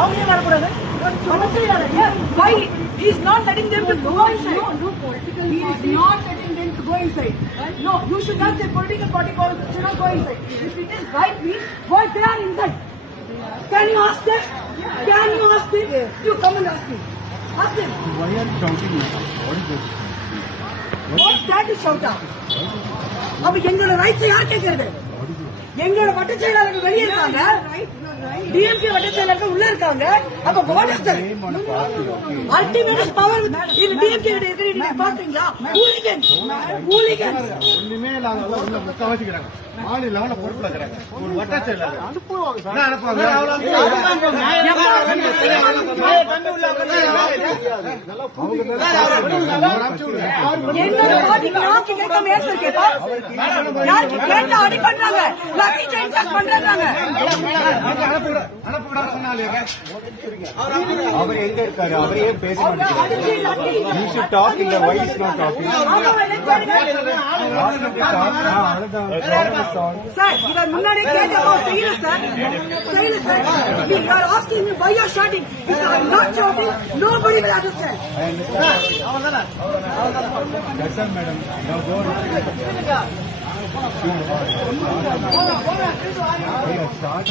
அவங்களே வரக்கூடாது. Why he is not letting them to go inside? No political party. He is not letting them to go inside. No, you should not say political party should not go inside. If it is right, means why they are inside? Can you ask them? Can you ask them? You come and ask me. Ask them. Why are you shouting? What is this? What's that to shout out? அப்ப எங்களோட rights யார் கேக்குறது? எங்களோட வட்ட செயலாளர்கள் வெளியே இருக்காங்க, DMK வட்ட செயலாளர்கள் உள்ள இருக்காங்க. அப்ப what is that? Ultimate power இந்த டிஎம்கே கிட்ட இருக்கு. நீங்க பாத்தீங்களா? ஹூலிகன் ஒண்ணுமே இல்லாம உள்ள முக்காவாசிக்கிறாங்க. மாநில லெவல்ல பொறுப்புல இருக்காங்க. ஒரு வட்ட செயலாளர் அனுப்புவாங்க சார். அனுப்புவாங்க. என்னோட பாதிக்கு நாக்கு கேட்காம ஏசர் கேட்டா யாருக்கு கேட்டா அடி பண்றாங்க, லக்கி சேஞ்ச் பண்றாங்க. அனுப்புடா சொன்னாலே அவர் எங்க இருக்காரு? அவர் ஏன் பேச மாட்டேங்கிறாரு? You should talk in the why is not talking. Sir இவர் முன்னாடியே கேட்டப்போ செய்யல sir. We are asking him why you are shouting. If you are not shouting, nobody will understand. That's all, madam. Now go on. Start.